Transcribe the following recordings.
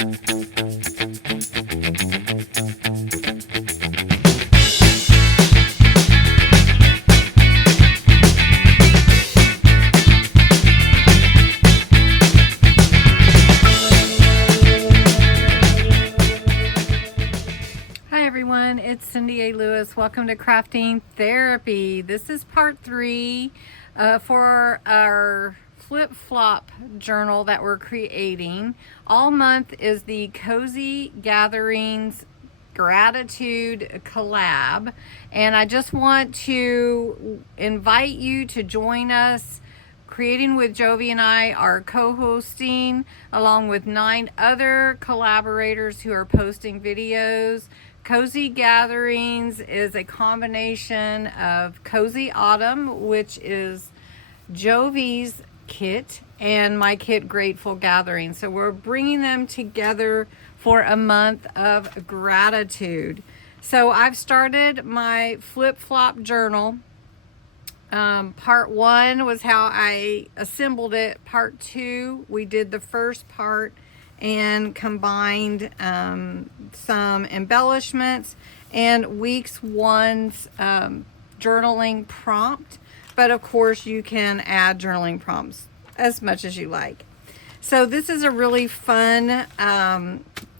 It's Cindy A. Lewis. Welcome to Crafting Therapy. This is part 3 for our flip-flop journal that we're creating. All month is the Cozy Gatherings Gratitude Collab, and I just want to invite you to join us. Creating with Jovi and I are co-hosting along with 9 other collaborators who are posting videos. Cozy Gatherings is a combination of Cozy Autumn, which is Jovi's kit, and my kit Grateful Gathering. So we're bringing them together for a month of gratitude. So I've started my flip-flop journal. Part 1 was how I assembled it. Part 2, we did the first part and combined some embellishments and week's 1's journaling prompt. But of course you can add journaling prompts as much as you like. So this is a really fun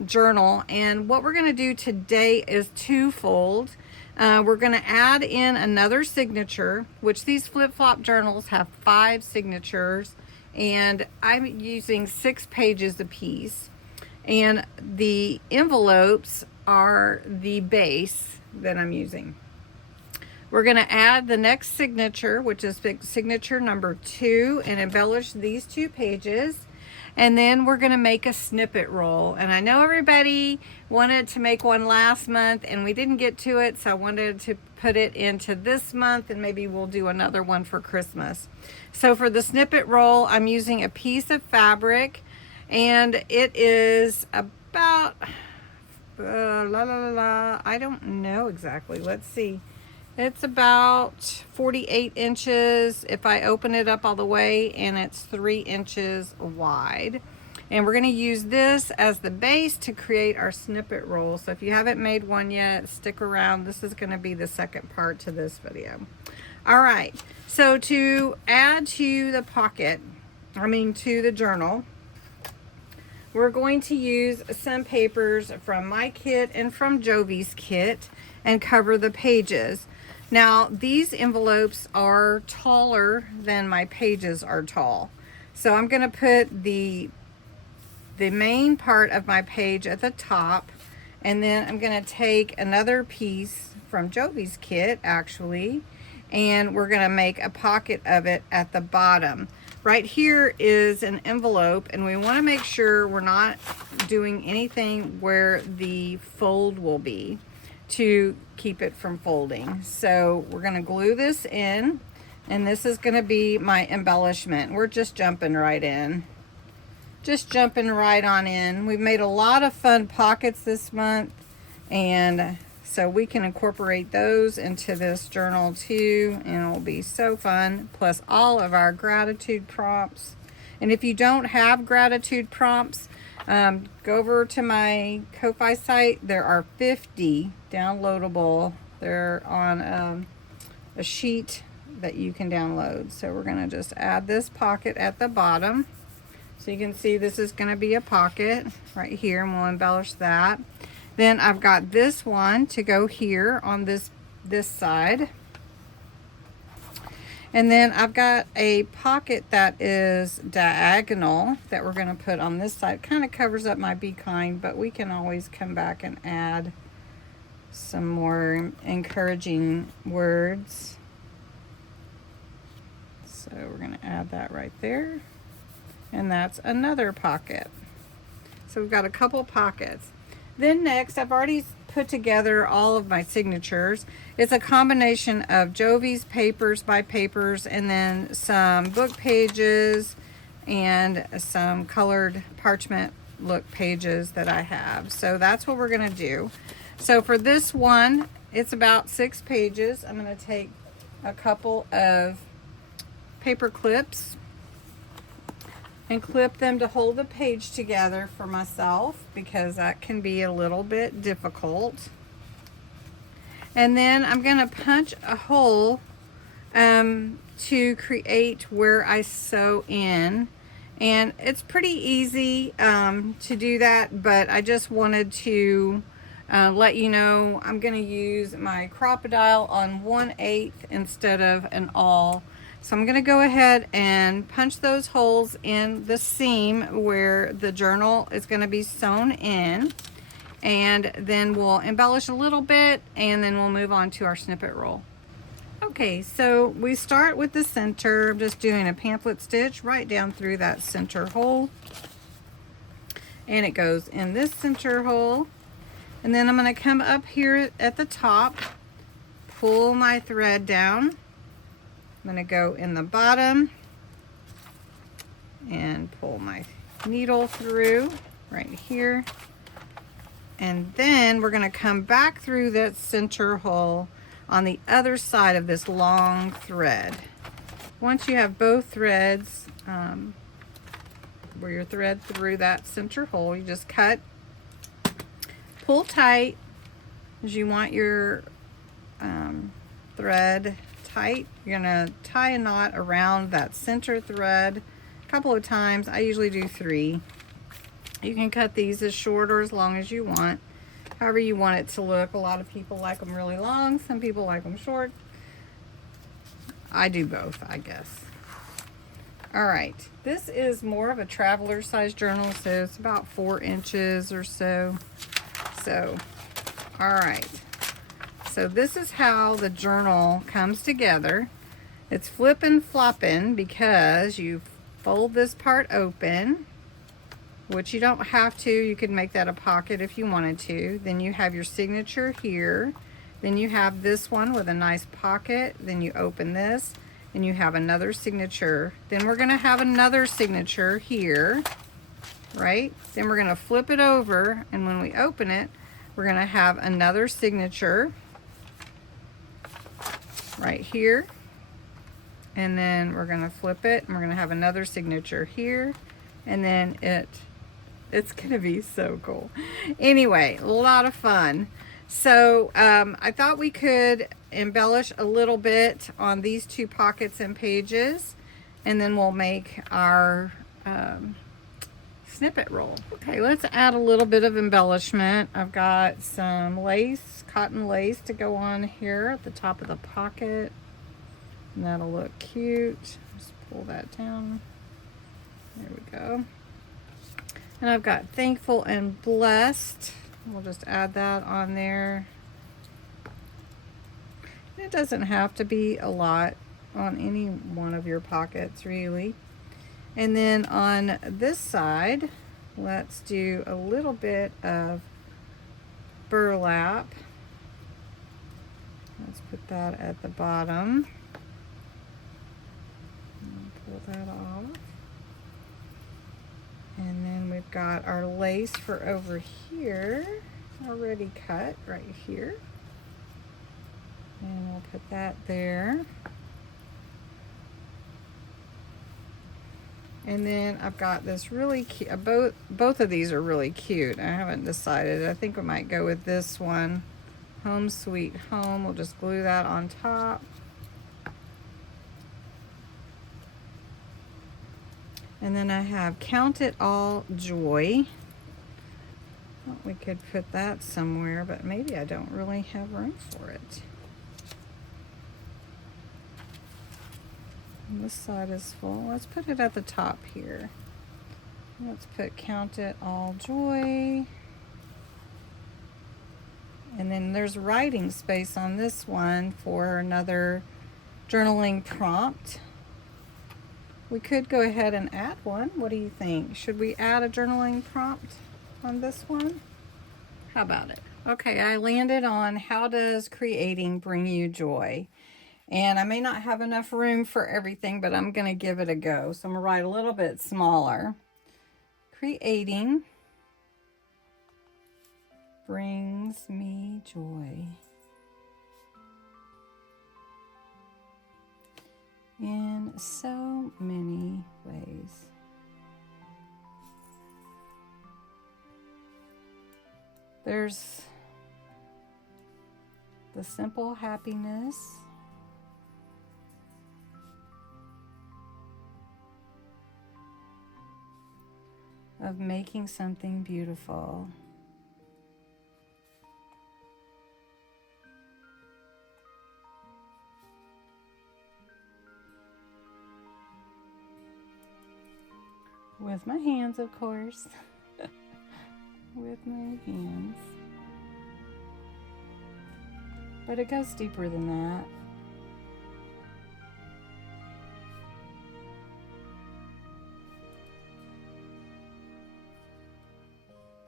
journal, and what we're going to do today is twofold. We're going to add in another signature, which these flip-flop journals have 5 signatures, and I'm using 6 pages a piece, and the envelopes are the base that I'm using. We're going to add the next signature, which is signature number 2, and embellish these 2 pages. And then we're going to make a snippet roll. And I know everybody wanted to make one last month and we didn't get to it, so I wanted to put it into this month, and maybe we'll do another one for Christmas. So for the snippet roll, I'm using a piece of fabric, and it is about, I don't know exactly. Let's see. It's about 48 inches if I open it up all the way, and it's 3 inches wide. And we're going to use this as the base to create our snippet roll. So if you haven't made one yet, stick around. This is going to be the second part to this video. All right, so to add to the pocket, to the journal, we're going to use some papers from my kit and from Jovi's kit and cover the pages. Now, these envelopes are taller than my pages are tall. So I'm going to put the main part of my page at the top, and then I'm going to take another piece from Jovi's kit, actually, and we're going to make a pocket of it at the bottom. Right here is an envelope, and we want to make sure we're not doing anything where the fold will be to keep it from folding. So we're going to glue this in, and this is going to be my embellishment. We're just jumping right in. Just jumping right on in. We've made a lot of fun pockets this month, and so we can incorporate those into this journal too, and it'll be so fun. Plus all of our gratitude prompts. And if you don't have gratitude prompts, go over to my Ko-Fi site. There are 50 downloadable. They're on a sheet that you can download. So we're going to just add this pocket at the bottom. So you can see this is going to be a pocket right here, and we'll embellish that. Then I've got this one to go here on this side. And then I've got a pocket that is diagonal that we're going to put on this side. Kind of covers up my Be Kind, but we can always come back and add some more encouraging words. So we're going to add that right there. And that's another pocket. So we've got a couple pockets. Then next, I've already put together all of my signatures. It's a combination of Jovi's papers by papers, and then some book pages and some colored parchment look pages that I have. So that's what we're going to do. So for this one, it's about 6 pages. I'm going to take a couple of paper clips. and clip them to hold the page together for myself, because that can be a little bit difficult. And then I'm going to punch a hole to create where I sew in. And it's pretty easy to do that, but I just wanted to let you know I'm going to use my crocodile on 1/8 instead of an awl. So I'm going to go ahead and punch those holes in the seam where the journal is going to be sewn in. And then we'll embellish a little bit, and then we'll move on to our snippet roll. Okay, so we start with the center. I'm just doing a pamphlet stitch right down through that center hole. And it goes in this center hole. And then I'm going to come up here at the top, pull my thread down. I'm going to go in the bottom and pull my needle through right here. And then we're going to come back through that center hole on the other side of this long thread. Once you have both threads, where your thread through that center hole, you just cut, pull tight, as you want your thread tight. You're gonna tie a knot around that center thread a couple of times. I usually do 3. You can cut these as short or as long as you want, however you want it to look. A lot of people like them really long, some people like them short. I do both, I guess. All right, this is more of a traveler size journal, so it's about 4 inches or so. All right, so this is how the journal comes together. It's flipping flopping because you fold this part open, which you don't have to. You could make that a pocket if you wanted to. Then you have your signature here. Then you have this one with a nice pocket. Then you open this and you have another signature. Then we're gonna have another signature here, right? Then we're gonna flip it over, and when we open it, we're gonna have another signature right here. And then we're gonna flip it and we're gonna have another signature here. And then it's gonna be so cool. Anyway, a lot of fun. So I thought we could embellish a little bit on these 2 pockets and pages, and then we'll make our snippet roll. Okay, let's add a little bit of embellishment. I've got some lace, cotton lace, to go on here at the top of the pocket, and that'll look cute. Just pull that down. There we go. And I've got thankful and blessed. We'll just add that on there. It doesn't have to be a lot on any one of your pockets, really. And then on this side, let's do a little bit of burlap. Let's put that at the bottom. Pull that off. And then we've got our lace for over here, already cut right here. And we'll put that there. And then I've got this really cute, both of these are really cute. I haven't decided. I think we might go with this one, Home Sweet Home. We'll just glue that on top. And then I have Count It All Joy. Well, we could put that somewhere, but maybe I don't really have room for it. And this side is full. Let's put it at the top here. Let's put Count It All Joy. And then there's writing space on this one for another journaling prompt. We could go ahead and add one. What do you think? Should we add a journaling prompt on this one? How about it? Okay, I landed on how does creating bring you joy? And I may not have enough room for everything, but I'm gonna give it a go. So I'm gonna write a little bit smaller. Creating brings me joy in so many ways. There's the simple happiness of making something beautiful. With my hands, of course. With my hands. But it goes deeper than that.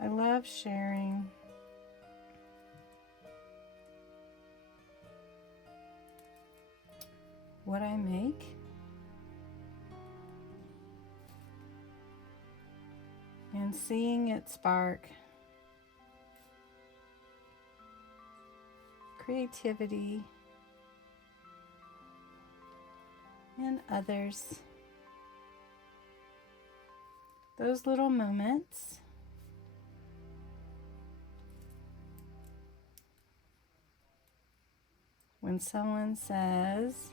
I love sharing what I make. And seeing it spark creativity in others. Those little moments when someone says,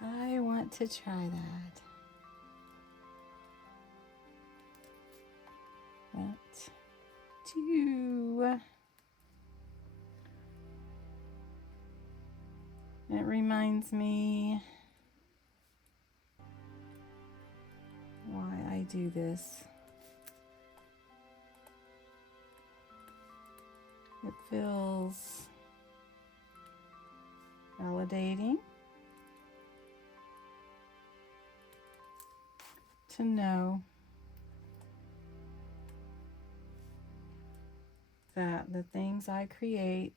I want to try that. That too. It reminds me why I do this. It feels validating to know that the things I create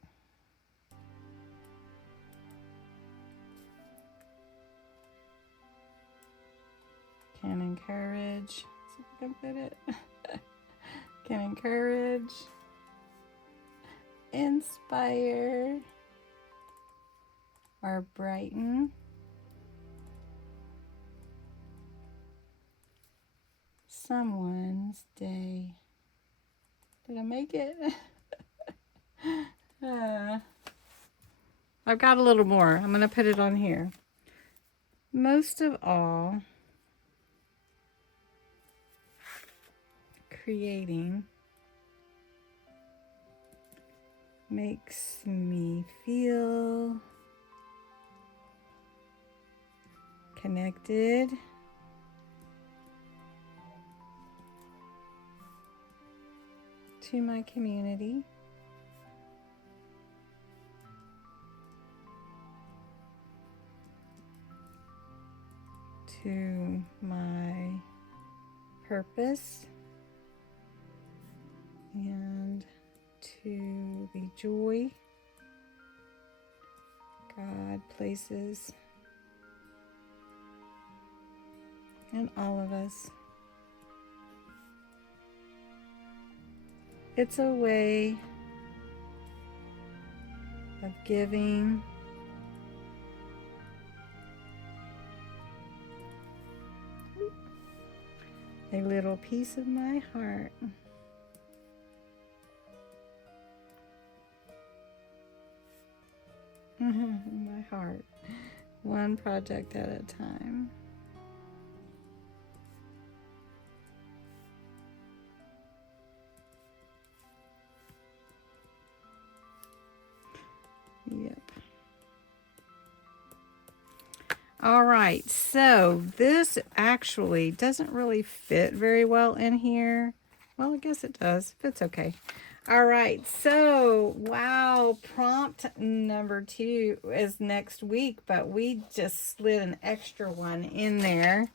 can encourage, see if I can fit it, can encourage, inspire, or brighten someone's day. Did I make it? I've got a little more. I'm going to put it on here. Most of all, creating makes me feel connected to my community, to my purpose, and to the joy God places in all of us. It's a way of giving a little piece of my heart. My heart, one project at a time. Yep. All right, so this actually doesn't really fit very well in here. Well, I guess it does. Fits okay. All right, so wow, prompt number 2 is next week, but we just slid an extra one in there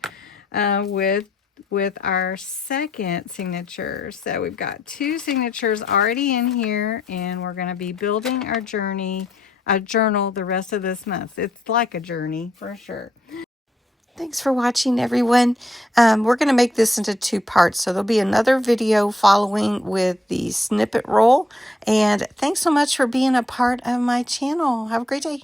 with our second signature. So we've got 2 signatures already in here, and we're going to be building our journal the rest of this month. It's like a journey for sure. Thanks for watching, everyone. We're going to make this into 2 parts, so there'll be another video following with the snippet roll. And thanks so much for being a part of my channel. Have a great day.